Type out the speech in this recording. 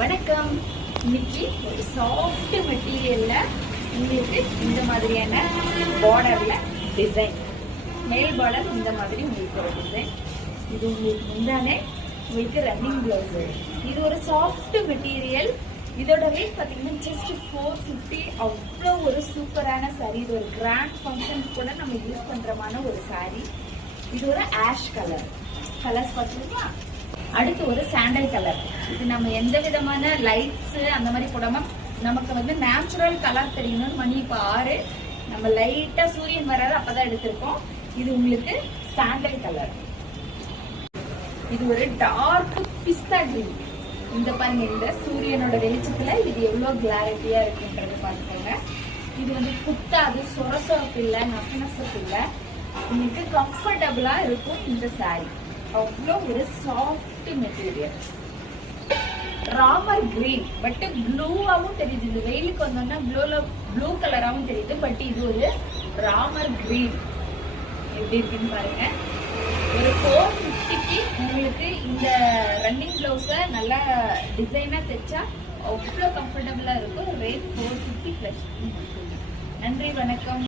வணக்கம். இன்னைக்கு ஒரு சாஃப்ட் மெட்டீரியல்ல உங்களுக்கு இந்த மாதிரியான பார்டர்ல டிசைன், மேல் பார்டர் இந்த மாதிரி உங்களுக்கு ஒரு டிசைன். இது உங்களுக்கு முந்தானே உங்களுக்கு ரன்னிங் பிளவுஸ். இது ஒரு சாஃப்ட் மெட்டீரியல். இதோட ரேட் பாத்தீங்கன்னா ஜஸ்ட் 450. அவ்வளோ ஒரு சூப்பரான சாரி. இது ஒரு கிராண்ட் ஃபங்க்ஷன் கூட நம்ம யூஸ் பண்றமான ஒரு சாரி. இது ஒரு ஆஷ் கலர்ஸ் பார்த்தீங்களா. அடுத்து ஒரு சாண்டல் கலர். இது நம்ம எந்த விதமான லைட்ஸ் அந்த மாதிரி போடாம நமக்கு நேச்சுரல் கலர் தெரியணும்னு மணி இப்ப 6 நம்ம லைட்டா சூரியன் வராது அப்பதான் எடுத்திருக்கோம். இது உங்களுக்கு சாண்டல் கலர். இது ஒரு டார்க் பிஸ்தா கிரீன். இந்த பாருங்க, இந்த சூரியனோட வெளிச்சத்துல இது எவ்வளவு கிளாரிட்டியா இருக்குன்றது பாத்துக்கோங்க. இது குத்தாது, சொரசொரப்பு இல்ல, நசநசப்பு இல்ல, உங்களுக்கு கம்ஃபர்டபுளா இருக்கும் இந்த சாரி. அவ்வளோ ஒரு soft material. Ramar green, but ப்ளூவாவும் தெரியுது. இந்த வெயிலுக்கு வந்தோம்னா ப்ளூ கலராவும் தெரியுது. பட் இது ஒரு ராமர் கிரீன். எப்படி இருக்குன்னு பாருங்க. ஒரு 450க்கு உங்களுக்கு இந்த ரன்னிங் பிளவுஸ நல்லா டிசைனா தைச்சா அவ்வளோ கம்ஃபர்டபுளா இருக்கும். Rate 450 plus. நன்றி, வணக்கம்.